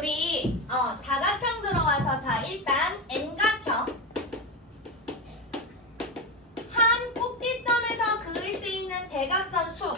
우리 다각형 들어와서 자 일단 N각형 한 꼭지점에서 그을 수 있는 대각선 수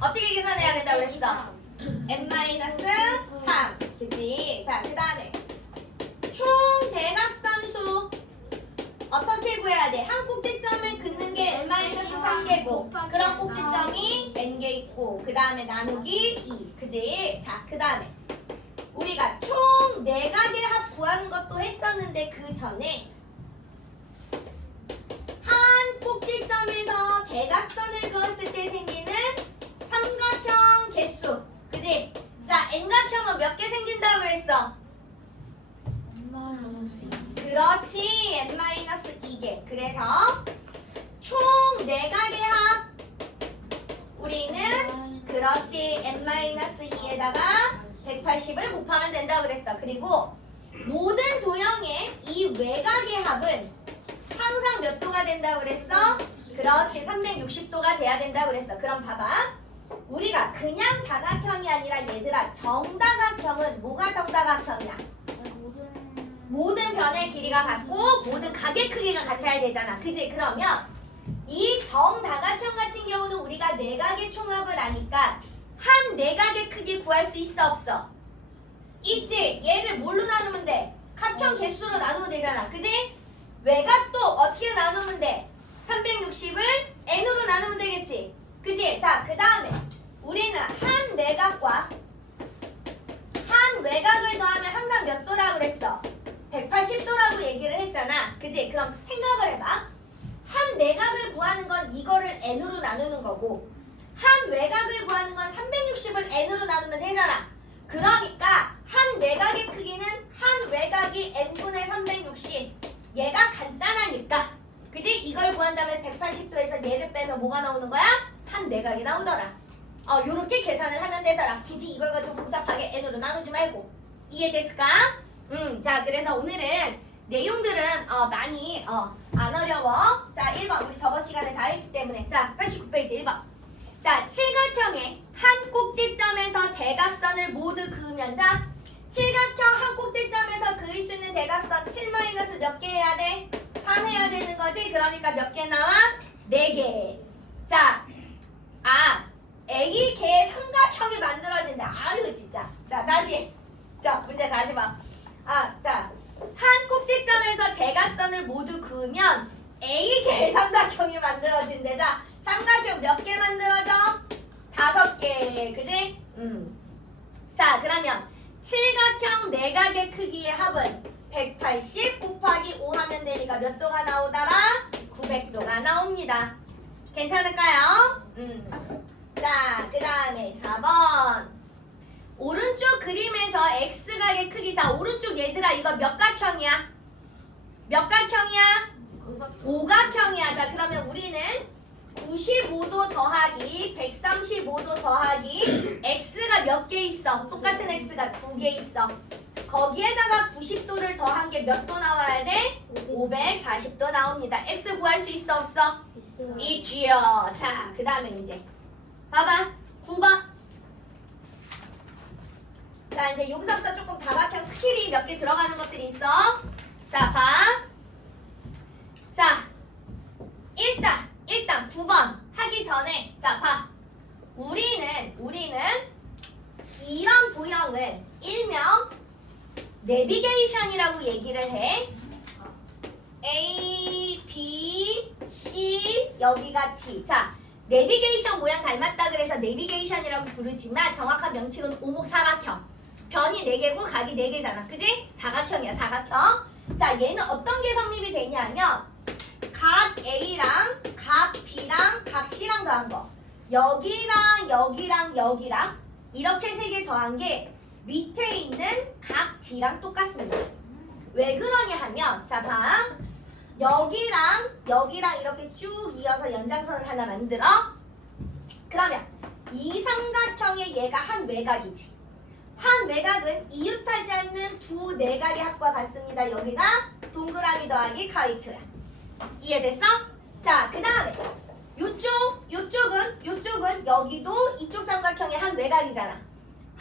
어떻게 계산해야 된다고 그랬어? n-3 그치? 자 그 다음에 총 대각선 수 어떻게 구해야 돼? 한 꼭지점을 긋는 게 n-3개고 그런 꼭지점이 n개 있고 그 다음에 나누기 2 그지? 자 그 다음에 우리가 총 4각의 합 구하는 것도 했었는데 그 전에 한 꼭지점에서 대각선을 그었을 때 생기는 삼각형 개수 그지? 자 N각형은 몇 개 생긴다고 그랬어? 그렇지 n-2개 그래서 총 4각의 합 우리는 그렇지 n-2에다가 180을 곱하면 된다고 그랬어. 그리고 모든 도형의 이 외곽의 합은 항상 몇 도가 된다고 그랬어? 그렇지 360도가 돼야 된다고 그랬어. 그럼 봐봐 우리가 그냥 다각형이 아니라 얘들아 정다각형은 뭐가 정다각형이야? 모든 변의 길이가 같고 모든 각의 크기가 같아야 되잖아. 그지? 그러면 이 정다각형 같은 경우는 우리가 내각의 총합을 아니까 한 내각의 크기 구할 수 있어 없어? 있지? 얘를 뭘로 나누면 돼? 각형 개수로 나누면 되잖아. 그지? 외곽도 어떻게 나누면 돼? 360을 n으로 나누면 되겠지? 그지? 자, 그 다음에 우리는 한 내각과 한 외곽을 더하면 항상 몇 도라고 그랬어? 180도라고 얘기를 했잖아. 그지? 그럼 생각을 해봐. 한 내각을 구하는 건 이거를 n으로 나누는 거고 한 외곽을 구하는 건 360을 n으로 나누면 되잖아. 그러니까 한 내각의 크기는 한 외곽이 n분의 360 얘가 간단하니까 그지? 이걸 구한다면 180도에서 얘를 빼면 뭐가 나오는 거야? 한 내각이 나오더라. 요렇게 계산을 하면 되더라. 굳이 이걸 가지고 복잡하게 n으로 나누지 말고 이해됐을까? 자 그래서 오늘은 내용들은 많이 안 어려워. 자 1번 우리 저번 시간에 다 했기 때문에 자 89페이지 1번 자 칠각형의 한 꼭지점에서 대각선을 모두 그으면 자 칠각형 한 꼭지점에서 그을 수 있는 대각선 7 마이너스 몇 개 해야 돼? 3 해야 되는 거지? 그러니까 몇 개 나와? 4개. 자 A개 삼각형이 만들어진다. 아유 진짜. 자 다시 자 문제 다시 봐. 자 한 꼭지점에서 대각선을 모두 그으면 A개 삼각형이 만들어진대. 자 삼각형 몇 개 만들어져? 5개. 그지? 자 그러면 칠각형 내각의 크기의 합은 180 곱하기 5 하면 되니까 몇 도가 나오더라? 900도가 나옵니다. 괜찮을까요? 자 그 다음에 4번 오른쪽 그림에서 X각의 크기 자 오른쪽 얘들아 이거 몇 각형이야? 몇 각형이야? 오각형이야. 자 그러면 우리는 95도 더하기 135도 더하기 X가 몇 개 있어? 똑같은 X가 2개 있어. 거기에다가 90도를 더한 게 몇 도 나와야 돼? 540도 나옵니다. X 구할 수 있어 없어? 있지요. 자 그 다음에 이제 봐봐 9번 자 이제 여기서부터 조금 다각형 스킬이 몇 개 들어가는 것들이 있어. 자 봐. 자 일단 9번 하기 전에 자 봐. 우리는 이런 도형을 일명 내비게이션이라고 얘기를 해. A, B, C 여기가 T. 자 내비게이션 모양 닮았다 그래서 내비게이션이라고 부르지만 정확한 명칭은 오목사각형. 변이 4개고 각이 4개잖아. 그지? 사각형이야 사각형. 자 얘는 어떤 게 성립이 되냐면 각 A랑 각 B랑 각 C랑 더한 거 여기랑 여기랑 이렇게 3개 더한 게 밑에 있는 각 D랑 똑같습니다. 왜 그러냐 하면 자 봐. 여기랑 이렇게 쭉 이어서 연장선을 하나 만들어. 그러면 이 삼각형의 얘가 한 외곽이지. 한 외곽은 이웃하지 않는 두 내각의 합과 같습니다. 여기가 동그라미 더하기 가위표야. 이해됐어? 자, 그 다음에 요쪽은 여기도 이쪽 삼각형의 한 외곽이잖아.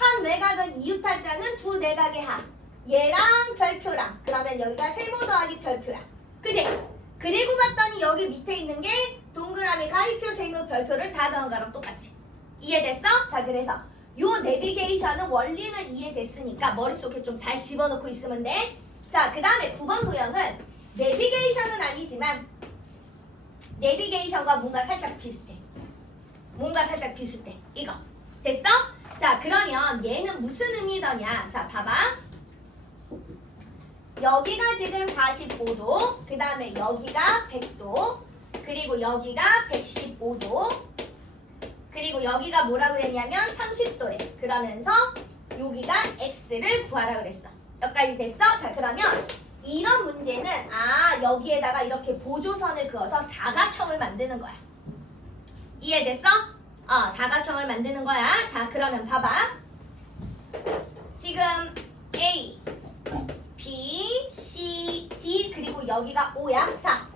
한 외곽은 이웃하자는 두 내각의 합. 얘랑 별표랑. 그러면 여기가 세모 더하기 별표야. 그지? 그리고 봤더니 여기 밑에 있는 게 동그라미 가위표 세모 별표를 다 더한 거랑 똑같이. 이해됐어? 자, 그래서 요 내비게이션은 원리는 이해됐으니까 머릿속에 좀 잘 집어넣고 있으면 돼. 자, 그 다음에 9번 도형은 내비게이션은 아니지만 내비게이션과 뭔가 살짝 비슷해. 뭔가 살짝 비슷해. 이거. 됐어? 자, 그러면 얘는 무슨 의미더냐? 자, 봐봐. 여기가 지금 45도, 그 다음에 여기가 100도, 그리고 여기가 115도, 그리고 여기가 뭐라 그랬냐면 30도래. 그러면서 여기가 x를 구하라 그랬어. 여기까지 됐어? 자, 그러면 이런 문제는 여기에다가 이렇게 보조선을 그어서 사각형을 만드는 거야. 이해됐어? 사각형을 만드는 거야. 자, 그러면 봐봐. 지금 A, B, C, D 그리고 여기가 O야. 자,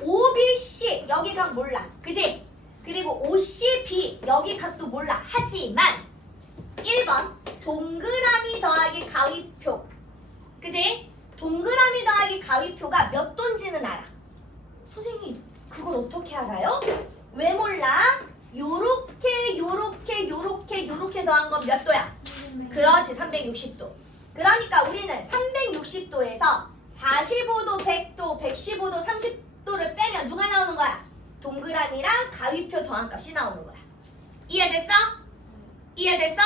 O, B, C 여기가 몰라. 그지? 그리고 O, C, B 여기 값도 몰라. 하지만 1번 동그라미 더하기 가위표. 그지? 동그라미 더하기 가위표가 몇 도인지는 알아. 선생님, 그걸 어떻게 알아요? 왜 몰라? 요렇게 요렇게 요렇게 요렇게 더한 건 몇 도야? 그렇지, 360도. 그러니까 우리는 360도에서 45도, 100도, 115도, 30도를 빼면 누가 나오는 거야? 동그라미랑 가위표 더한 값이 나오는 거야. 이해됐어? 이해됐어?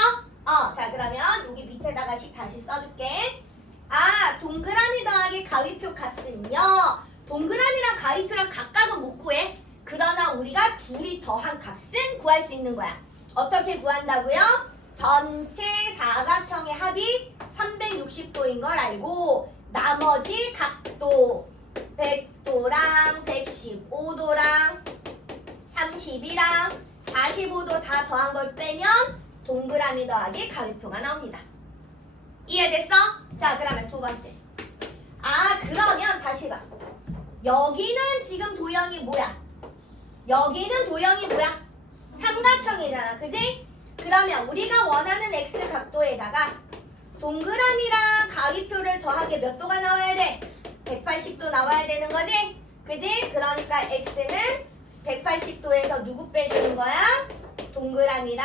자, 그러면 여기 밑에다가 다시 써줄게. 동그라미 더하기 가위표 값은요, 동그라미랑 가위표랑 각각은 못 구해. 그러나 우리가 둘이 더한 값은 구할 수 있는 거야. 어떻게 구한다고요? 전체 사각형의 합이 360도인 걸 알고 나머지 각도 100도랑 115도랑 30이랑 45도 다 더한 걸 빼면 동그라미 더하기 가위표가 나옵니다. 이해됐어? 자, 그러면 두 번째. 그러면 다시 봐. 여기는 지금 도형이 뭐야? 여기는 도형이 뭐야? 삼각형이잖아. 그지? 그러면 우리가 원하는 x 각도에다가 동그라미랑 가위표를 더하게 몇 도가 나와야 돼? 180도 나와야 되는 거지? 그지? 그러니까 x는 180도에서 누구 빼주는 거야? 동그라미랑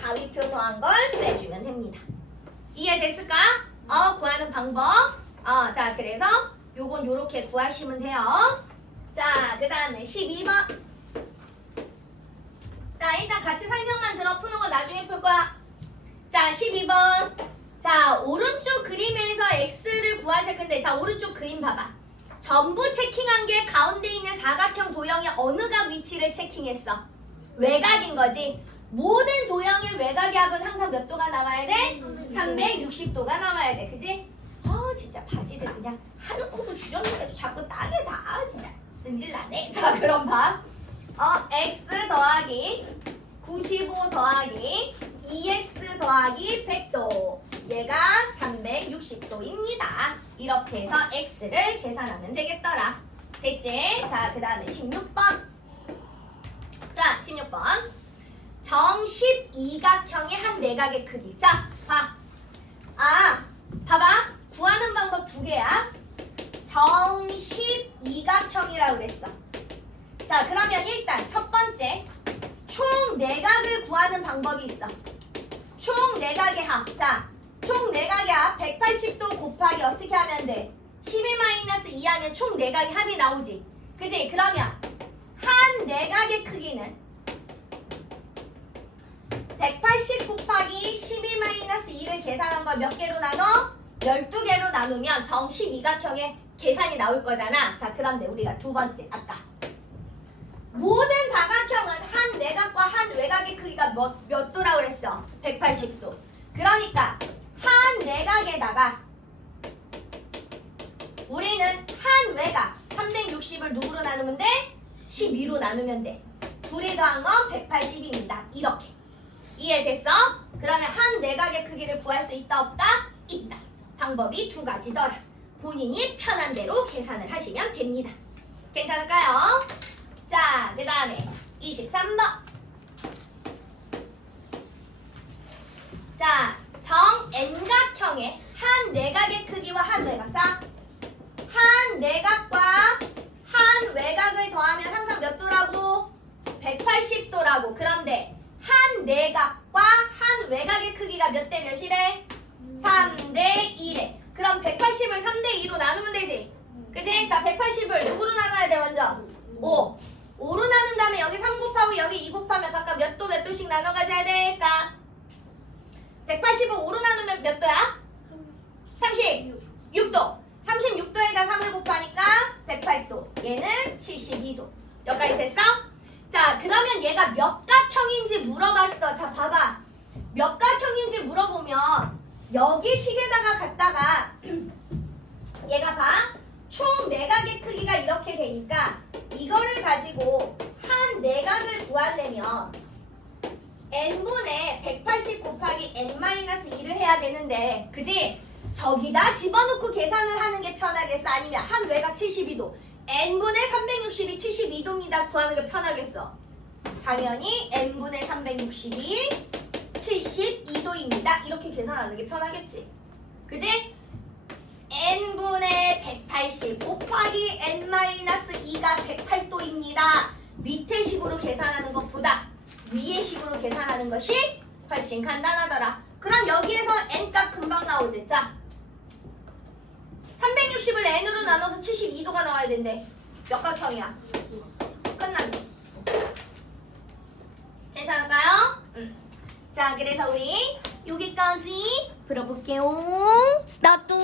가위표 더한 걸 빼주면 됩니다. 이해됐을까? 구하는 방법. 자, 그래서 요건 요렇게 구하시면 돼요. 자, 그 다음에 12번. 자, 일단 같이 설명만 들어. 푸는 거 나중에 풀 거야. 자, 12번. 자, 오른쪽 그림에서 x를 구하실 건데, 자, 오른쪽 그림 봐봐. 전부 체킹한 게 가운데 있는 사각형 도형의 어느 각 위치를 체킹했어? 외곽인 거지. 모든 도형의 외곽의 합은 항상 몇 도가 나와야 돼? 360도가 나와야 돼. 그지? 진짜 바지를 그냥 하는 코도 줄였는데도 자꾸 땅에 닿아. 진짜 승질나네. 자, 그럼 봐. x 더하기 95 더하기 2x 더하기 100도. 얘가 360도입니다. 이렇게 해서 x를 계산하면 되겠더라. 됐지? 자, 그 다음에 16번. 자, 16번. 정십이각형의 한 내각의 크기. 자, 봐. 봐봐. 구하는 방법 두 개야. 정십이각형이라고 그랬어. 자, 그러면 일단 첫 번째 총 내각을 구하는 방법이 있어. 총 내각의 합. 자, 총 내각의 합 180도 곱하기 어떻게 하면 돼? 12-2 하면 총 내각의 합이 나오지. 그지? 그러면 한 내각의 크기는 180 곱하기 12-2를 계산한 걸 몇 개로 나눠? 12개로 나누면 정십이각형의 계산이 나올 거잖아. 자, 그런데 우리가 두 번째 아까 모든 다각형은 한 내각과 한 외곽의 크기가 몇 도라고 그랬어? 180도. 그러니까 한 내각에다가 우리는 한 외곽 360을 누구로 나누면 돼? 12로 나누면 돼. 둘이 더한 건 180입니다. 이렇게. 이해됐어? 그러면 한 내각의 크기를 구할 수 있다 없다? 있다. 방법이 두 가지더라. 본인이 편한 대로 계산을 하시면 됩니다. 괜찮을까요? 자, 그 다음에 23번. 자, 정N각형의 한 내각의 크기와 한 외곽. 자, 한 내각과 한 외곽을 더하면 항상 몇 도라고? 180도라고. 그런데 한 내각과 한 외곽의 크기가 몇 대 몇이래? 3대 2래. 그럼 180을 3대 2로 나누면 되지? 그지? 자, 180을 누구로 나눠야 돼 먼저? 5. 5로 나눈 다음에 여기 3 곱하고 여기 2 곱하면 각각 몇 도 몇 도씩 나눠 가져야 될까? 180을 5로 나누면 몇 도야? 36도. 36도에다 3을 곱하니까 108도. 얘는 72도. 여기까지 됐어? 자, 그러면 얘가 몇 각형인지 물어봤어. 자, 봐봐. 몇 각형인지 물어보면 여기 식에다가 갖다가 얘가 봐. 총 내각의 크기가 이렇게 되니까 이거를 가지고 한 내각을 구하려면 n분의 180 곱하기 n-2를 해야 되는데, 그지? 저기다 집어넣고 계산을 하는 게 편하겠어? 아니면 한 외곽 72도 n분의 360이 72도입니다 구하는 게 편하겠어? 당연히 n분의 360이 72도입니다 이렇게 계산하는 게 편하겠지, 그지? n분의 180 곱하기 n-2가 108도입니다 밑에 식으로 계산하는 것보다 위에 식으로 계산하는 것이 훨씬 간단하더라. 그럼 여기에서 n값 금방 나오지. 자, 360을 n으로 나눠서 72도가 나와야 된대. 몇 각형이야? 끝났네. 괜찮을까요? 자, 그래서 우리 여기까지 풀어볼게요. 스타트.